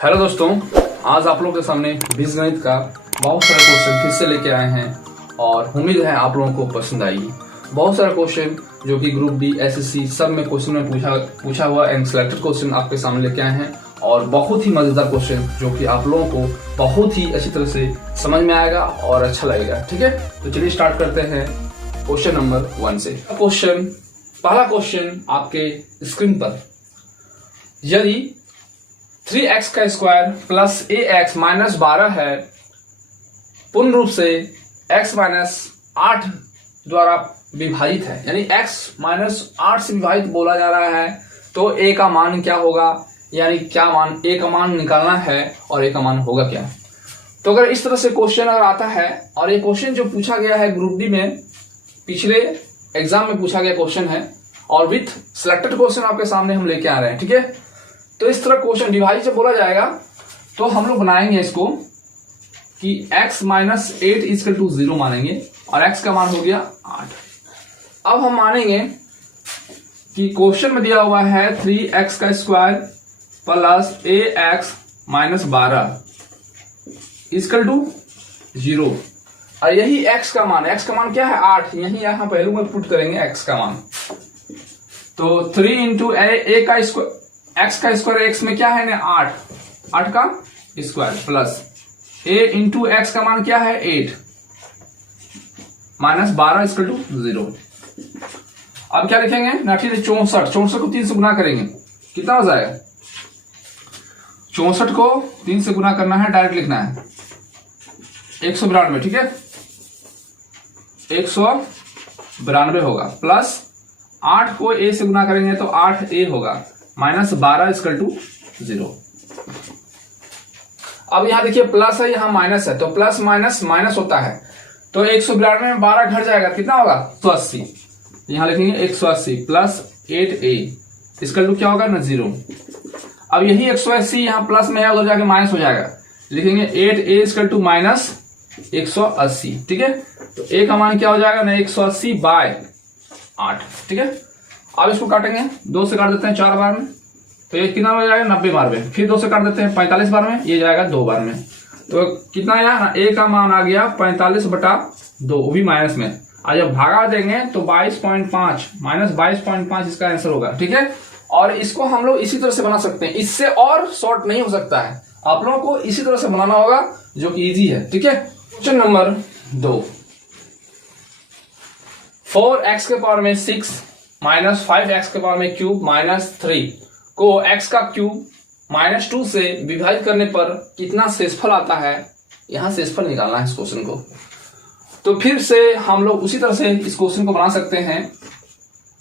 Hello दोस्तों, आज आप लोगों के सामने बीजगणित का बहुत सारे क्वेश्चन फिर से लेके आए हैं और उम्मीद है आप लोगों को पसंद आएगी। बहुत सारे क्वेश्चन जो कि ग्रुप बी, एसएससी सब में क्वेश्चन में पूछा हुआ एंड सिलेक्टेड क्वेश्चन आपके सामने लेके आए हैं और बहुत ही मजेदार क्वेश्चन जो कि आप लोगों को बहुत ही अच्छी तरह से समझ में आएगा और अच्छा लगेगा। ठीक है, तो चलिए स्टार्ट करते हैं क्वेश्चन नंबर 1 से। पहला क्वेश्चन आपके स्क्रीन पर, यदि 3x का स्क्वायर प्लस ax माइनस 12 है, पूर्ण रूप से x माइनस 8 द्वारा विभाजित है, यानी x माइनस 8 से विभाजित बोला जा रहा है, तो a का मान क्या होगा, यानी क्या मान a का मान निकालना है और a का मान होगा क्या। तो अगर इस तरह से क्वेश्चन अगर आता है और ये क्वेश्चन जो पूछा गया है ग्रुप डी में, पिछले एग्जाम में पूछा गया क्वेश्चन है और विथ सिलेक्टेड क्वेश्चन आपके सामने हम लेके आ रहे हैं। ठीक है, तो इस तरह क्वेश्चन डिवाइड जब बोला जाएगा तो हम लोग बनाएंगे इसको कि x माइनस 8 इक्वल टू 0 मानेंगे और x का मान हो गया 8। अब हम मानेंगे कि क्वेश्चन में दिया हुआ है 3x का square plus ax minus 12 equal to 0 और यही x का मान क्या है 8, यही यहां पहलू में पुट करेंगे x का मान। तो 3 इंटू a का स्क्वायर, x का स्क्वायर x में क्या है ना 8 का square plus a into x का मान क्या है 8 माइनस 12 इक्वल टू 0। अब क्या लिखेंगे ना, ठीक है 64 को 3 से गुना करेंगे, कितना हो जाएगा 64 को 3 से गुना करना है, डायरेक्ट लिखना है 192। ठीक है, 192 होगा प्लस 8 को a से गुना करेंगे तो 8a होगा माइनस 12 इक्वल टू 0। अब यहां देखिए प्लस है, यहां माइनस है, तो प्लस माइनस माइनस होता है, तो 192 में 12 घट जाएगा, कितना होगा 180। यहां लिखेंगे 180 प्लस 8a इक्वल टू क्या होगा ना 0। अब यही 180 यहां प्लस में है, उधर जाके माइनस हो जाएगा, लिखेंगे 8a इक्वल टू माइनस 180। ठीक है, तो a का मान क्या हो जाएगा ना 180 बाय 8। ठीक है, अब इसको काटेंगे, 2 से काट देते हैं 4 बार में, तो ये कितना हो जाएगा 90 बार में, फिर 2 से काट देते हैं 45 बार में, ये जाएगा 2 बार में, तो कितना आया ना a का मान आ गया 45/2, वो भी माइनस में। और जब भागा देंगे तो 22.5 माइनस 22.5 इसका आंसर होगा। ठीक है, और इसको हम लोग इसी तरह से बना सकते हैं, इससे और शॉर्ट नहीं हो सकता है, आप लोगों को इसी तरह से बनाना होगा जो कि इजी है। ठीक है, क्वेश्चन नंबर 2, 4x के पावर में 6 माइनस 5x के पावर में क्यूब माइनस 3 को x का क्यूब माइनस 2 से विभाजित करने पर कितना शेषफल आता है, यहां शेषफल निकालना है इस क्वेश्चन को। तो फिर से हम लोग उसी तरह से इस क्वेश्चन को बना सकते हैं,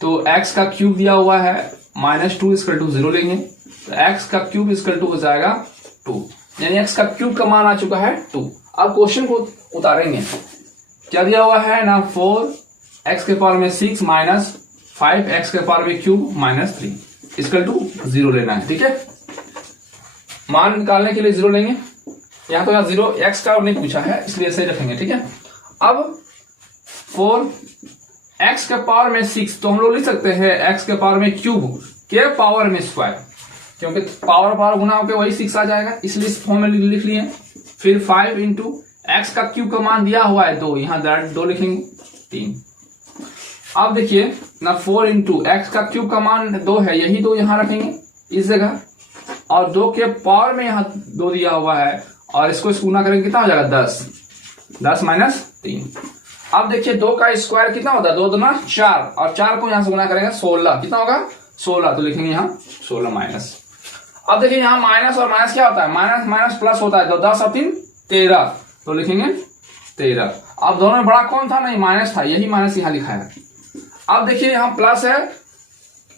तो x का क्यूब दिया हुआ है माइनस 2 इक्वल टू 0 लेंगे, तो x का क्यूब इक्वल टू हो जाएगा 2, यानी x का क्यूब का मान आ चुका है 2। अब क्वेश्चन को उतारेंगे, क्या दिया हुआ है ना 4x के पावर में 6 माइनस 5x के पावर में क्यूब माइनस 3 इक्वल टू 0 लेना है। ठीक है, मान निकालने के लिए 0 लेंगे, यहां तो 0 x का नहीं पूछा है इसलिए ऐसे ही रखेंगे। ठीक है, अब 4x के पावर में 6, तो हम लोग लिख सकते हैं x के पावर में क्यूब के पावर में स्क्वायर, क्योंकि पावर गुना होकर वही 6 आ जाएगा, इसलिए इस फॉर्म में लिख लिए। फिर 5 इंटू एक्स का क्यूब का मान दिया हुआ है 2, यहां 2 लिखेंगे 3। अब देखिए ना 4 इंटू एक्स का क्यूब का मान 2 है, यही 2 यहां रखेंगे इस जगह, और 2 के पावर में यहां 2 दिया हुआ है और इसको गुना करेंगे कितना हो जाएगा 10 माइनस 3। अब देखिए 2 का स्क्वायर कितना होता है 2 दूना 4 और 4 को यहां से गुना करेंगे 16, कितना होगा 16, तो लिखेंगे यहां 16 माइनस। अब देखिए यहां माइनस और माइनस क्या होता है, माइनस माइनस प्लस होता है, तो 10 और 3 13, तो लिखेंगे 13। अब दोनों में बड़ा कौन था, नहीं माइनस था, यही माइनस यहां लिखा है। अब देखिए यहां प्लस है,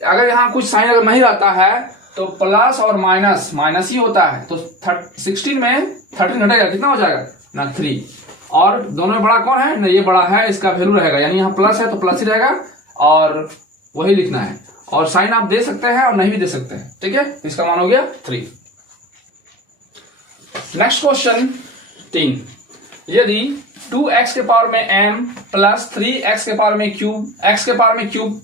अगर यहां कुछ साइन अगर नहीं रहता है तो प्लस और माइनस माइनस ही होता है, तो 16 में 13 घटेगा, कितना हो जाएगा ना 3, और दोनों में बड़ा कौन है ना ये बड़ा है, इसका वैल्यू रहेगा, यानी यहां प्लस है तो प्लस ही रहेगा और वही लिखना है, और साइन आप दे सकते हैं और नहीं भी दे सकते हैं। ठीक है, तो इसका मान हो गया 3। नेक्स्ट क्वेश्चन 3, यदि 2x के पावर में m प्लस 3x के पावर में क्यूब x के पावर में क्यूब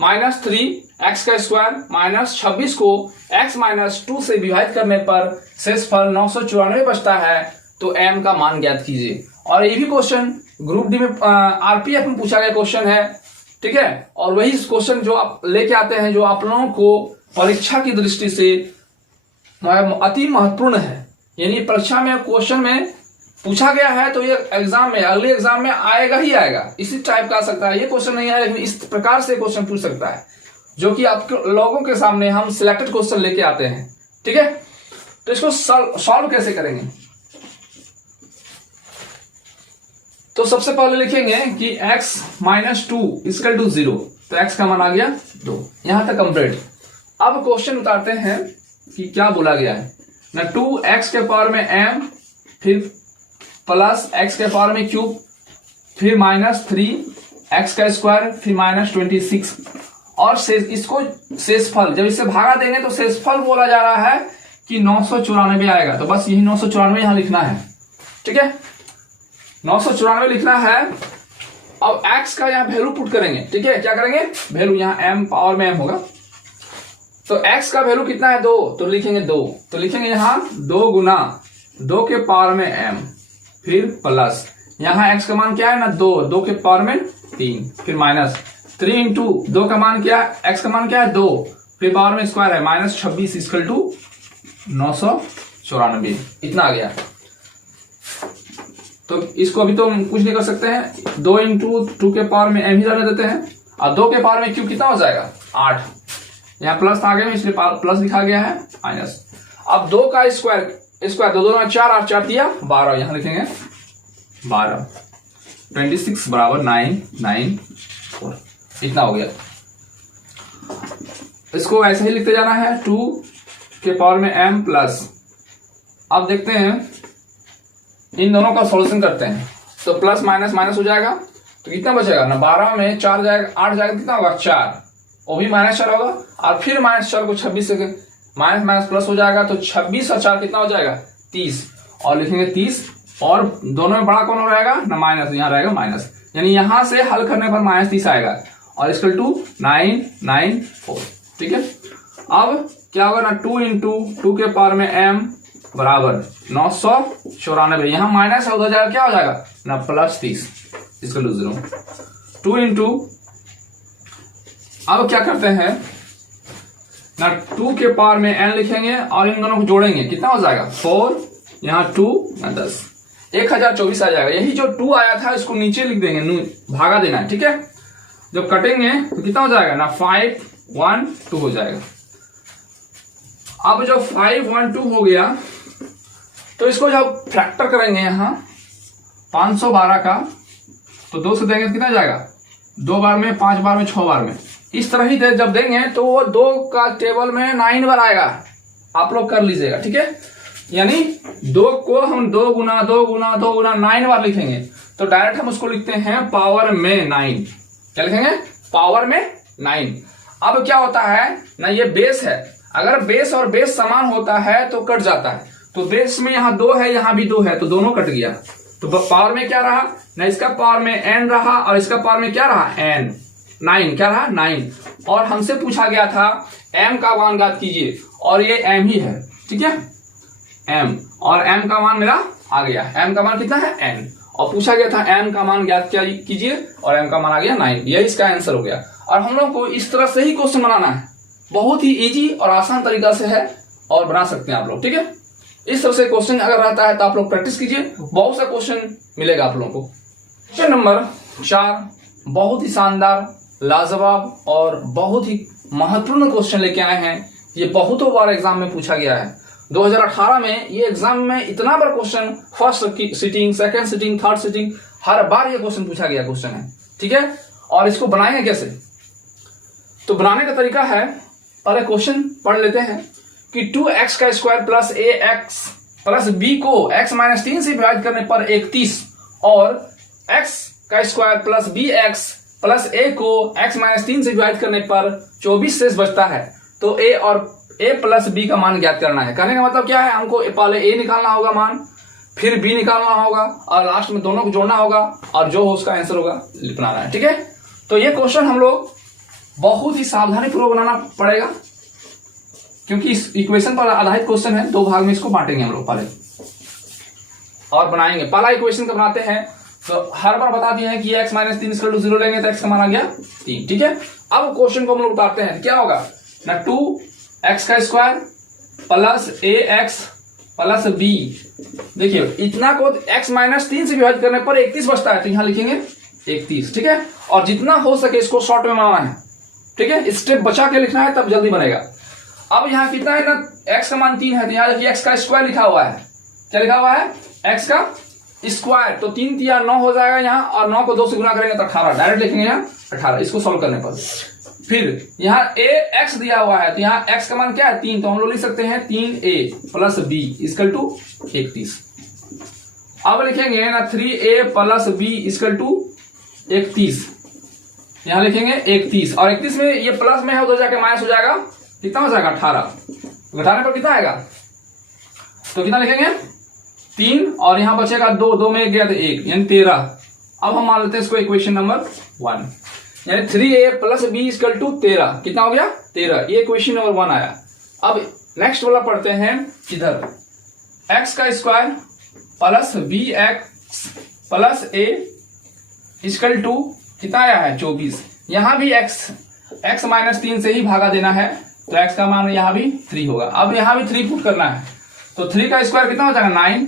-3 -26 को x-2 से विभाजित करने पर शेषफल 994 बचता है। तो m का मान ज्ञात कीजिए। और ये भी क्वेश्चन ग्रुप डी में आरपीएफ में पूछा गया क्वेश्चन है, ठीक है। और वही क्वेश्चन जो आप लेके आते हैं, जो आप लोगों को परीक्षा की दृष्टि से अति महत्वपूर्ण है। यानी परीक्षा में क्वेश्चन में पूछा गया है तो ये एग्जाम में, अगले एग्जाम में आएगा ही आएगा। इसी टाइप का आ सकता है, ये क्वेश्चन नहीं है लेकिन इस प्रकार से क्वेश्चन पूछ सकता है, जो कि आपके लोगों के सामने हम सिलेक्टेड क्वेश्चन लेके आते हैं, ठीक है। तो इसको सॉल्व कैसे करेंगे? तो सबसे पहले लिखेंगे कि x -2 = 0। तो x का मान आ गया 2। यहां तक कंप्लीट। अब क्वेश्चन उतारते हैं कि क्या बोला गया है ना। 2x के पावर में m, फिर प्लस x के पावर में क्यूब, फिर -3x², फिर -26 और इसको शेषफल, जब इससे भागा देंगे तो शेषफल बोला जा रहा है कि 994 आएगा। तो बस यही 994 यहां लिखना है, ठीक है। 994 लिखना है। अब x का यहां वैल्यू पुट करेंगे, ठीक है। क्या करेंगे? वैल्यू यहां m पावर में m होगा। तो x का वैल्यू कितना है? 2। तो लिखेंगे 2। तो लिखेंगे यहां 2 गुना 2 के पावर में m, फिर प्लस यहां x का मान क्या है ना 2, 2 के पावर में 3, फिर माइनस 3 इंटू 2 का मान क्या है, x का मान क्या है 2, फिर पावर में स्क्वायर है -26 = 994। इतना आ गया। तो इसको अभी तो हम कुछ नहीं कर सकते हैं, 2 इंटू 2 के पावर में m ही रहने देते हैं। और 2 के पावर में क्यूब कितना हो जाएगा? 8। यहाँ प्लस आ गया इसलिए प्लस लिखा गया है माइनस। अब 2 का स्क्वायर 2 में 4 और 4 दिया 12। यहां लिखेंगे 12। 26 = 994। इतना हो गया। इसको ऐसे ही लिखते जाना है, 2 के पावर में m प्लस। अब देखते हैं इन दोनों का सॉल्यूशन करते हैं। तो प्लस माइनस माइनस हो जाएगा तो कितना बचेगा ना, 12 में 4 जाएगा, 8 जाएगा, कितना होगा 4, वो भी -4 होगा। और फिर -4 को 26 से माइनस माइनस प्लस हो जाएगा। तो 26 और 4 कितना हो जाएगा? 30। और लिखेंगे 30। और दोनों में बड़ा कौन हो रहेगा ना? माइनस। यहां रहेगा माइनस, यानी यहां से हल करने पर -30 आएगा और इसका 994, ठीक है। अब क्या होगा ना, 2 इंटू 2 के पावर में m बराबर 994। यहां माइनस है, उधर जाएगा क्या हो जाएगा ना +30 इसका 0। 2 इंटू, अब क्या करते हैं ना 2 के पावर में n लिखेंगे और इन दोनों को जोड़ेंगे, कितना हो जाएगा 4, यहां 2 ना 10, 1024 आ जाएगा। यही जो 2 आया था इसको नीचे लिख देंगे, भागा देना है, ठीक है। जब कटेंगे तो कितना हो जाएगा ना 512 हो जाएगा। अब जो 512 हो गया तो इसको जब फैक्टर करेंगे यहां 512 का, तो 2 से देंगे तो कितना जाएगा, 2 बार में, 5 बार में, 6 बार में। इस तरह ही जब देंगे तो वो 2 का टेबल में 9 बार आएगा। आप लोग कर लीजिएगा, ठीक है। यानी 2 को हम 2 गुना 2 गुना 2 गुना 9 बार लिखेंगे। तो डायरेक्ट हम उसको लिखते हैं पावर में 9। क्या लिखेंगे? पावर में 9। अब क्या होता है ना, ये बेस है, अगर बेस और बेस समान होता है तो कट जाता है। तो बेस में यहाँ 2 है, यहाँ भी 2 है, तो दोनों कट गया। तो पावर में क्या रहा ना, इसका पावर में n रहा और इसका पावर में क्या रहा n, 9। क्या रहा 9। और हमसे पूछा गया था m का मान ज्ञात कीजिए, और ये m ही है, ठीक है, m। और m का मान मेरा आ गया, m का मान कितना है n। और पूछा गया था m का मान ज्ञात कीजिए और m का मान आ गया 9। यही इसका आंसर हो गया। और हम लोग को इस तरह से ही क्वेश्चन बनाना है, बहुत ही इजी और आसान तरीका से है और बना सकते हैं आप लोग, ठीक है। इस तरह से क्वेश्चन अगर रहता है तो आप लोग प्रैक्टिस कीजिए, बहुत सा क्वेश्चन मिलेगा आप लोगों को। क्वेश्चन नंबर 4 बहुत ही शानदार, लाजवाब और बहुत ही महत्वपूर्ण क्वेश्चन लेके आए हैं। ये बहुतों बार एग्जाम में पूछा गया है। 2018 में ये एग्जाम में इतना बार question, first sitting, second sitting, third sitting, हर बार ये क्वेश्चन पूछा गया क्वेश्चन है, ठीक है। और इसको बनाएंगे कैसे? तो बनाने का तरीका है, पहले क्वेश्चन पढ़ लेते हैं कि 2x² plus ax plus b को x - 3 से विभाजित करने पर 31 और x² plus bx plus a को x - 3 से विभाजित करने पर 24 शेष बचता है। तो a और a प्लस b का मान ज्ञात करना है। कहने का मतलब क्या है, हमको पहले a निकालना होगा मान, फिर b निकालना होगा और लास्ट में दोनों को जोड़ना होगा और जो हो उसका आंसर होगा बनाना है, ठीक है। तो ये क्वेश्चन हम लोग बहुत ही सावधानी पूर्वक बनाना पड़ेगा, क्योंकि इस इक्वेशन पर आधारित क्वेश्चन है। 2 भाग में इसको बांटेंगे हम लोग पहले और बनाएंगे। पहला इक्वेशन का बनाते हैं तो हर बार बता दिए हैं कि x माइनस 3 इक्वल टू 0 लेंगे तो x का मान आ गया 3। ठीक है, अब क्वेश्चन को हम लोग उतारते हैं। क्या होगा ना, 2x का square plus ax plus b। देखिए इतना को x माइनस 3 से विभाजित करने पर 31 बचता है, तो यहां लिखेंगे 31। ठीक है, और जितना हो सके इसको शॉर्ट में बनाना है। ठीक है, स्टेप बचा के लिखना है, तब जल्दी बनेगा। अब यहाँ कितना है ना, x का मान 3 है, तो यहाँ देखिए x का स्क्वायर लिखा हुआ है। क्या लिखा हुआ है, x का स्क्वायर। तो 3 तिया 9 हो जाएगा यहाँ, और 9 को 2 से गुना करेंगे तो 18। डायरेक्ट लिखेंगे यहाँ 18, इसको सॉल्व करने पर। फिर यहाँ ax दिया हुआ है, तो यहाँ x का मान क्या है 3, तो हम लोग लिख सकते हैं 3a plus b equal to 31। अब लिखेंगे ना 3a plus b equal to 31। यहाँ लिखेंगे 31, और 31 में ये प्लस में है, उधर जाके माइनस हो जाएगा, कितना हो जाएगा 18। घटाने पर कितना आएगा, तो कितना लिखेंगे 3, और यहां बचेगा 2, 2 में 1 गया तो 1, यानी 13। अब हम मान लेते हैं इसको इक्वेशन नंबर 1, यानी 3a plus b equal to 13। कितना हो गया 13, ये इक्वेशन नंबर 1 आया। अब नेक्स्ट वाला पढ़ते हैं इधर, x का square plus bx plus a equal to कितना आया है 24। यहां भी x माइनस 3 से ही भागा देना है, तो x का मान यहां भी 3 होगा। अब यहां भी 3 पुट करना है, तो 3 का स्क्वायर कितना हो जाएगा 9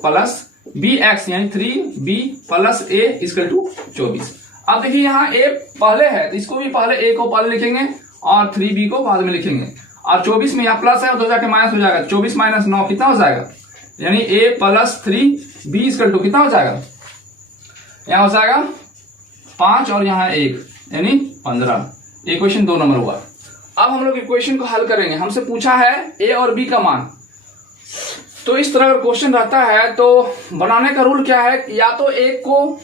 प्लस bx यानी 3b plus a equal to 24। अब देखिए यहाँ a पहले है, तो इसको भी पहले a को पहले लिखेंगे और 3b को बाद में लिखेंगे, और 24 में यहाँ प्लस है, उधर जाके माइनस हो जाएगा। 24 माइनस 9 कितना हो जाएगा, यानी a plus 3b equal to कितना हो जाएगा, यहाँ हो जाएगा 5 और यहाँ 1 यानी 15। इक्वेशन 2 नंबर हुआ। अब हम लोग इक्वेशन को हल करेंगे। हमसे पूछा है a और b का मान, तो इस तरह का क्वेश्चन रहता है तो बनाने का रूल क्या है, या तो a को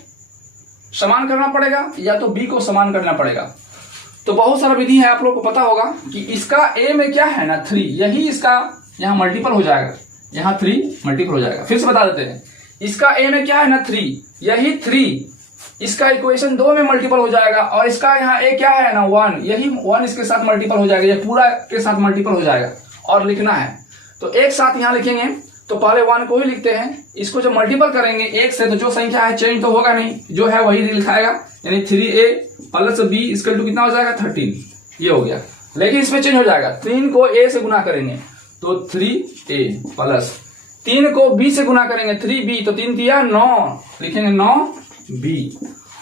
समान करना पड़ेगा या तो b को समान करना पड़ेगा। तो बहुत सारा विधि है, आप लोग को पता होगा कि इसका a में क्या है ना 3, यही इसका यहाँ मल्टीपल हो जाएगा, यहाँ 3 मल्टीपल हो जाएगा। फिर से बता देते हैं, इसका a में क्या है ना 3, यही 3 इसका इक्वेशन 2 में मल्टीपल हो जाएगा, और इसका यहाँ a क्या है ना 1, यही 1 इसके साथ मल्टीपल हो जाएगा, ये पूरा के साथ मल्टीपल हो जाएगा। और लिखना है तो एक साथ यहाँ लिखेंगे, तो पहले 1 को ही लिखते हैं, इसको जब मल्टीपल करेंगे 1 से तो जो संख्या है चेंज तो होगा नहीं, जो है वही लिखाएगा, यानी 3a plus b equal to कितना हो जाएगा 13। ये हो गया, लेकिन इसमें चेंज हो जाएगा, 3 को a से गुना करेंगे तो 3a प्लस 3 को b से गुना करेंगे 3b, तो 3 तिया 9 लिखेंगे 9b।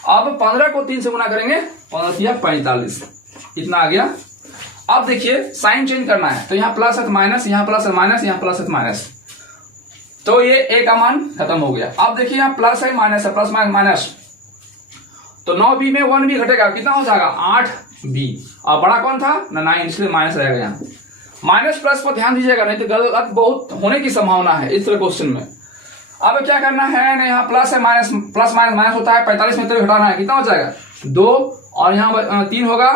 अब 15 को 3 से गुना करेंगे 15 तिया 45, इतना आ गया। अब देखिए साइन चेंज करना है, तो यहाँ प्लस है तो माइनस, यहाँ प्लस है माइनस, यहाँ प्लस है तो माइनस, तो ये a का मान खत्म हो गया। अब देखिए यहाँ प्लस है माइनस है, प्लस माइनस, तो 9b में 1 भी घटेगा, कितना हो जाएगा 8b, और बड़ा कौन था ना 9, इसलिए माइनस रहेगा। यहाँ माइनस प्लस पर ध्यान दीजिएगा, नहीं तो गलत बहुत होने की संभावना है इस तरह क्वेश्चन में। अब क्या करना है ना, यहाँ प्लस है माइनस, प्लस माइनस माइनस होता है, 45 में 3 घटाना है, कितना हो जाएगा 2, और यहाँ 3 होगा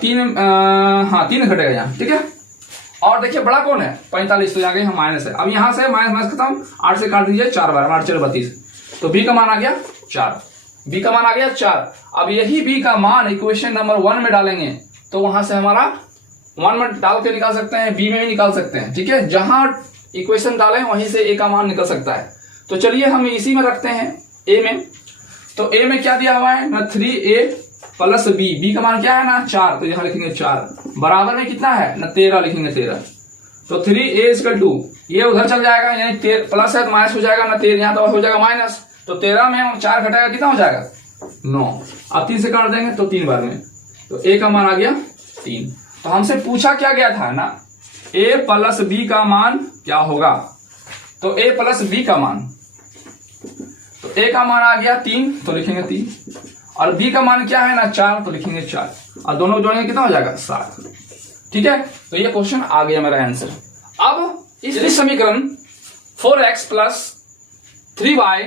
3 घटेगा यहाँ। ठीक है, और देखिए बड़ा कौन है 45, तो यहाँ माइनस है। अब यहाँ से माइनस माइनस खत्म, 8 से काट दीजिए 4 बार, 8 4 32, तो b का मान आ गया 4, b का मान आ गया 4। अब यही b का मान इक्वेशन नंबर 1 में डालेंगे, तो वहां से हमारा 1 में डाल के निकाल सकते हैं, b में भी निकाल सकते हैं। ठीक है, जहां इक्वेशन डालें वहीं से a का मान निकल सकता है। तो चलिए हम इसी में रखते हैं a में, तो a में क्या दिया हुआ है ना 3a प्लस b का मान क्या है ना 4, तो यहाँ लिखेंगे 4, बराबर में कितना है ना 13, लिखेंगे 13, तो 3a इक्वल टू, ये उधर चल जाएगा, यानी प्लस है तो माइनस हो जाएगा ना 13, यहाँ तो हो जाएगा माइनस, तो 13 में 4 घटाएगा कितना हो जाएगा 9, अब 3 से काट देंगे तो 3 बार में, तो a का मान आ गया 3। तो हमसे पूछा क्या गया था ना a प्लस b का मान क्या होगा, तो a प्लस b का मान, तो a का मान आ गया 3, तो लिखेंगे 3, और b का मान क्या है ना 4, तो लिखेंगे 4, और दोनों जोड़ेंगे कितना हो जाएगा 7। ठीक है, तो ये क्वेश्चन आ गया मेरा आंसर। अब इस समीकरण 4x प्लस 3y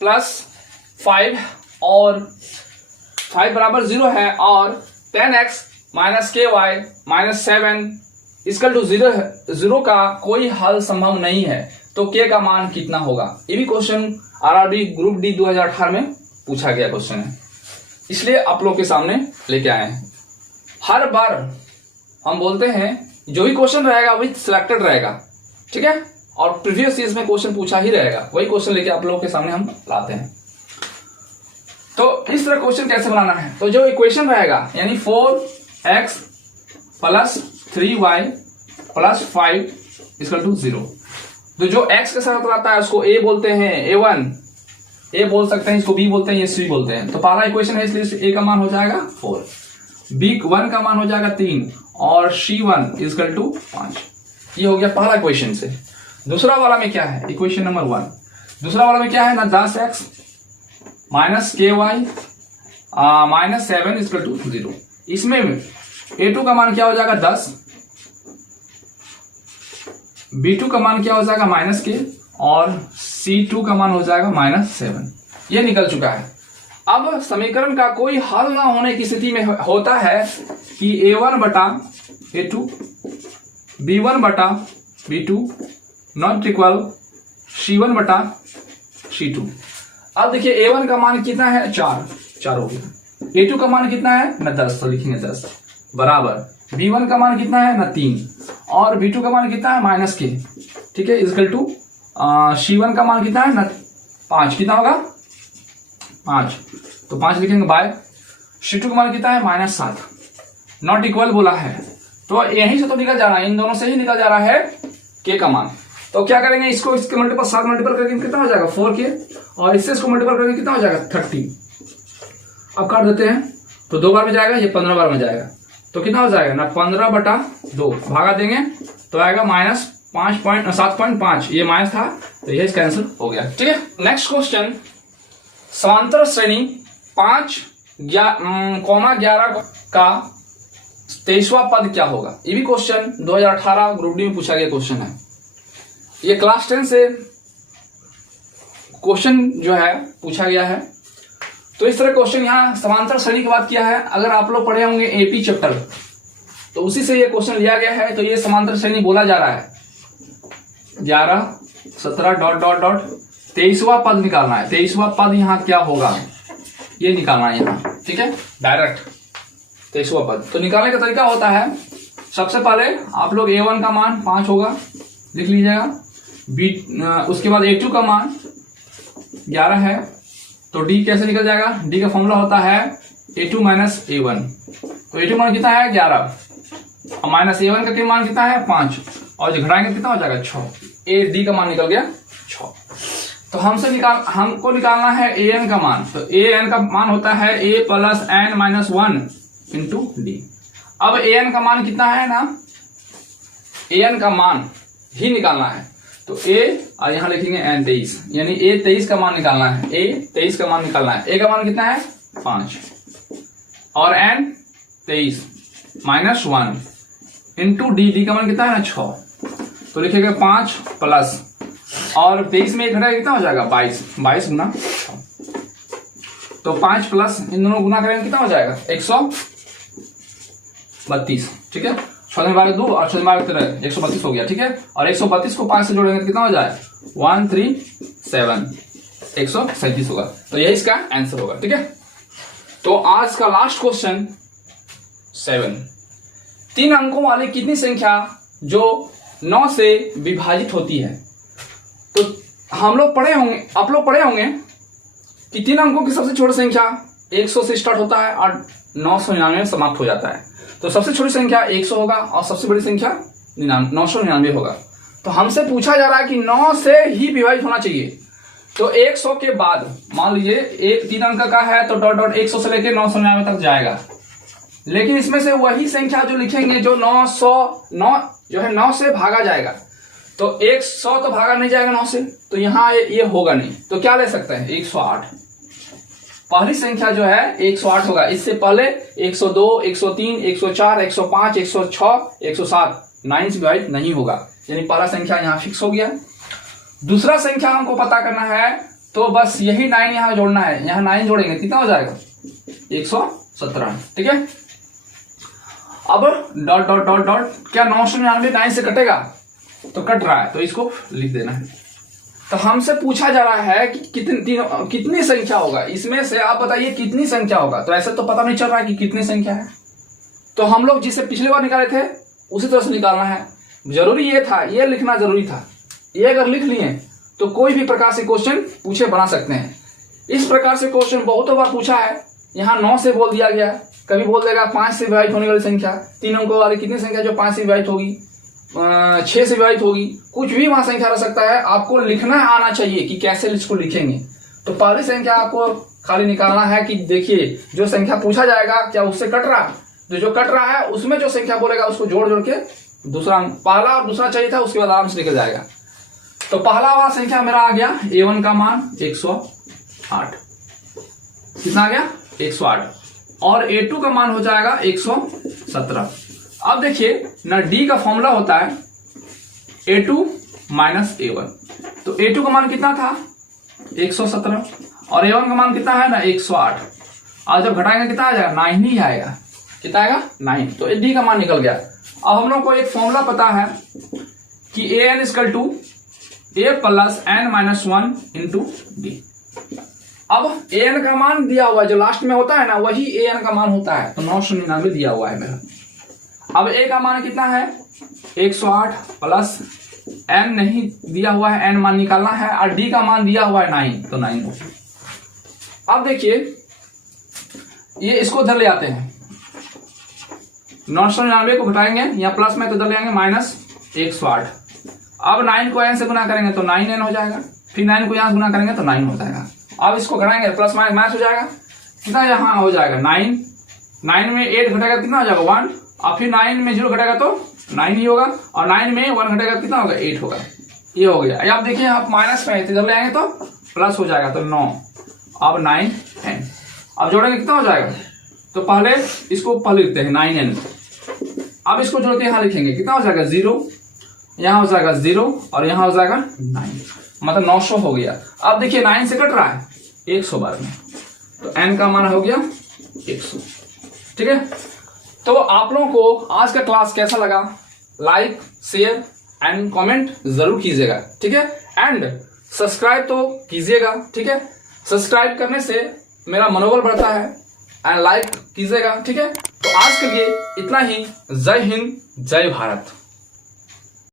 प्लस 5 और 5 बराबर 0 है, और 10x minus ky minus 7 equal to 0 का कोई हल संभव नहीं है, तो k का मान कितना होगा। ये भी क्वेश्चन आरआरबी ग्रुप डी 2018 में पूछा गया क्वेश्चन है, इसलिए आप लोग के सामने लेके आए हैं। हर बार हम बोलते हैं जो भी क्वेश्चन रहेगा वही सिलेक्टेड रहेगा, ठीक है, और प्रीवियस ईयर में क्वेश्चन पूछा ही रहेगा, वही क्वेश्चन लेके आप लोगों के सामने हम लाते हैं। तो इस तरह क्वेश्चन कैसे बनाना है, तो जो इक्वेशन रहेगा यानी 4x plus 3y plus 5 equal to 0, तो जो x के साथ आता है उसको a बोलते हैं, a1 a बोल सकते हैं, इसको b बोलते हैं, ये c बोलते हैं। तो पहला इक्वेशन है इसलिए a का मान हो जाएगा 4, b1 का मान हो जाएगा 3 और c1 इक्वल टू 5। ये हो गया पहला इक्वेशन से। दूसरा वाला में क्या है, इक्वेशन नंबर 1, दूसरा वाला में क्या है ना, 10x minus ky minus 7 equal to 0। इसमें a2 का मान क्या हो जाएगा 10, b2 का मान क्या हो जाएगा माइनस के और c2 का मान हो जाएगा माइनस 7। ये निकल चुका है। अब समीकरण का कोई हल ना होने की स्थिति में होता है कि a1 बटा a2 b1 बटा b2 नॉट इक्वल c1 बटा c2। अब देखिए a1 का मान कितना है, 4 हो गया, a2 का मान कितना है ना 10, तो लिखेंगे 10 बराबर b1 का मान कितना है ना 3 और b2 का मान कितना है माइनस के, ठीक है, इक्वल टू c1 का मान कितना है ना 5, कितना होगा 5, तो 5 लिखेंगे बाय, c2 का मान कितना है माइनस 7, नॉट इक्वल बोला है, तो यहीं से तो निकल जा रहा है, इन दोनों से ही निकल जा रहा है k का मान। तो क्या करेंगे, इसको इसके मल्टीपल 7 मल्टीपल करके कितना हो जाएगा 4k और इससे इसको मल्टीपल करके कितना हो जाएगा 30। अब काट देते हैं तो 2 बार में जाएगा, ये 15 बार में जाएगा, तो कितना हो जाएगा ना 15 बटा 2 भागा देंगे तो आएगा माइनस 7.5, ये माइनस था तो ये कैंसिल हो गया, ठीक है। नेक्स्ट क्वेश्चन, समांतर श्रेणी 5,11 का 23वां पद क्या होगा। ये भी क्वेश्चन 2018 ग्रुप डी में पूछा गया क्वेश्चन है। ये क्लास 10 से क्वेश्चन जो है पूछा गया है। तो इस तरह क्वेश्चन यहाँ समांतर श्रेणी की बात किया है। अगर आप लोग पढ़े होंगे एपी चैप्टर तो उसी से ये क्वेश्चन लिया गया है। तो ये समांतर श्रेणी बोला जा रहा है 11, 17 डॉट डॉट डॉट 23वां पद निकालना है। 23वां पद यहाँ क्या होगा ये निकालना है यहाँ, ठीक है, डायरेक्ट 23वां पद। तो निकालने का तरीका होता है, सबसे पहले आप लोग a1 का मान 5 होगा लिख लीजिएगा, उसके बाद a2 का मान 11 है तो d कैसे निकल जाएगा, d का फॉर्मूला होता है a2 माइनस a1। तो a2 मान कितना है 11 और माइनस a1 का मान कितना है 5 और जो घटाएंगे कितना हो जाएगा 6। d का मान निकल गया 6। तो हमको निकालना है an का मान। तो an का मान होता है a plus n minus 1 into D. अब an का मान कितना है ना, an का मान ही निकालना है। तो a और यहां लिखेंगे n 23, यानी a 23 का मान निकालना है। a 23 का मान निकालना है। a का मान कितना है 5 और n 23 माइनस 1 इंटू डी का मान कितना है ना 6। तो लिखेगा 5 प्लस और 23 में एक घटाएगा कितना हो जाएगा 22 गुना 6। तो 5 प्लस इन दोनों गुना करेंगे कितना हो जाएगा 132, ठीक है। 6 में 2 और 6 में 13 132 हो गया, ठीक है। और 132 को 5 से जोड़ेंगे तो कितना हो जाए 137 137 होगा। तो यही इसका आंसर होगा, ठीक है। तो आज का लास्ट क्वेश्चन 7, 3 अंकों वाली कितनी संख्या जो 9 से विभाजित होती है। तो हम लोग पढ़े होंगे, आप लोग पढ़े होंगे कि 3 अंकों की सबसे छोटी संख्या 100 से स्टार्ट होता है और 999 में समाप्त हो जाता है। तो सबसे छोटी संख्या 100 होगा और सबसे बड़ी संख्या 999 होगा। तो हमसे पूछा जा रहा है कि 9 से ही विभाजित होना चाहिए। तो 100 के बाद मान लीजिए 3 अंक का है तो डॉट डॉट 100 से लेकर 999 तक जाएगा। लेकिन इसमें से वही संख्या जो लिखेंगे जो 9 जो है 9 से भागा जाएगा। तो 100 तो भागा नहीं जाएगा 9 से, तो यहाँ ये होगा नहीं। तो क्या ले सकते हैं 108। पहली संख्या जो है 108 होगा। इससे पहले 102, 103, 104, 105, 106, 107 9 से विभाजित नहीं होगा, यानी पहला संख्या यहाँ फिक्स हो गया। दूसरा संख्या हमको पता करना है तो बस यही 9 यहाँ जोड़ना है। यहाँ 9 जोड़ेंगे कितना हो जाएगा 117, ठीक है। अब डॉट डॉट डॉट डॉट क्या 999 9 से कटेगा तो कट रहा है, तो इसको लिख देना है। तो हमसे पूछा जा रहा है कि कितनी संख्या होगा, इसमें से आप बताइए कितनी संख्या होगा। तो ऐसे तो पता नहीं चल रहा है कि कितनी संख्या है। तो हम लोग जिसे पिछली बार निकाले थे उसी तरह से निकालना है। जरूरी ये था, ये लिखना जरूरी था। ये अगर लिख लिए तो कोई भी प्रकार से क्वेश्चन पूछे बना सकते हैं। इस प्रकार से क्वेश्चन बहुतों बार पूछा है। यहाँ 9 से बोल दिया गया, कभी बोल देगा 5 से विभाजित होने वाली संख्या, 3 अंकों वाली कितनी संख्या जो 5 से विभाजित होगी, 6 से विभाजित होगी, कुछ भी वहां संख्या रह सकता है। आपको लिखना आना चाहिए कि कैसे इसको लिखेंगे। तो पहली संख्या आपको खाली निकालना है कि देखिए जो संख्या पूछा जाएगा क्या उससे कट रहा, तो जो कट रहा है उसमें जो संख्या बोलेगा उसको जोड़ जोड़ के दूसरा, पहला और दूसरा चाहिए था, उसके बाद आराम से निकल जाएगा। तो पहला वाला संख्या मेरा आ गया A1 का मान 108, कितना आ गया 108, और A2 का मान हो जाएगा 117। अब देखिए ना, D का फॉर्मूला होता है A2 माइनस A1, तो A2 का मान कितना था 117 और A1 का मान कितना है ना 108, और जब घटाएंगे कितना आ जाएगा 9 ही आएगा, कितना आएगा 9, तो D का मान निकल गया। अब हम लोग को एक फॉर्मूला पता है कि AN equal to A plus N minus 1 into D। अब AN का मान दिया हुआ है, जो लास्ट में होता है ना वही AN का मान होता है, तो 999 दिया हुआ है मेरा। अब A का मान कितना है 108 प्लस N नहीं दिया हुआ है, N मान निकालना है, और D का मान दिया हुआ है 9, तो 9 हो। अब देखिए ये इसको उधर ले आते हैं, 999 को घटाएंगे, यहाँ प्लस में तो उधर ले आएंगे माइनस 108। अब 9 को N से गुना करेंगे तो 9N हो जाएगा, फिर 9 को यहाँ से गुना करेंगे तो 9 हो जाएगा। अब इसको घटाएंगे प्लस माइनस माइनस हो जाएगा, कितना यहाँ हो जाएगा 9, 9 में 8 घटेगा कितना हो जाएगा 1, और फिर 9 में 0 घटेगा तो 9 ही होगा, और 9 में 1 घटेगा कितना होगा 8 होगा। ये हो गया। अब देखिए आप माइनस में इधर ले आएंगे तो प्लस हो जाएगा, तो 9, अब 9N, अब जोड़ेंगे कितना हो जाएगा, तो पहले इसको पहले लिखते हैं 9N, अब इसको जोड़ के यहाँ लिखेंगे कितना हो जाएगा 0, यहाँ हो जाएगा 0 और यहाँ हो जाएगा 9, मतलब 900 हो गया। अब देखिए 9 से कट रहा है 100 बार में, तो N का मान हो गया 100। ठीक है, तो आप लोगों को आज का क्लास कैसा लगा, लाइक शेयर एंड कमेंट जरूर कीजिएगा। ठीक है, एंड सब्सक्राइब तो कीजिएगा। ठीक है, सब्सक्राइब करने से मेरा मनोबल बढ़ता है, एंड लाइक कीजिएगा। ठीक है, तो आज के लिए इतना ही। जय हिंद, जय भारत।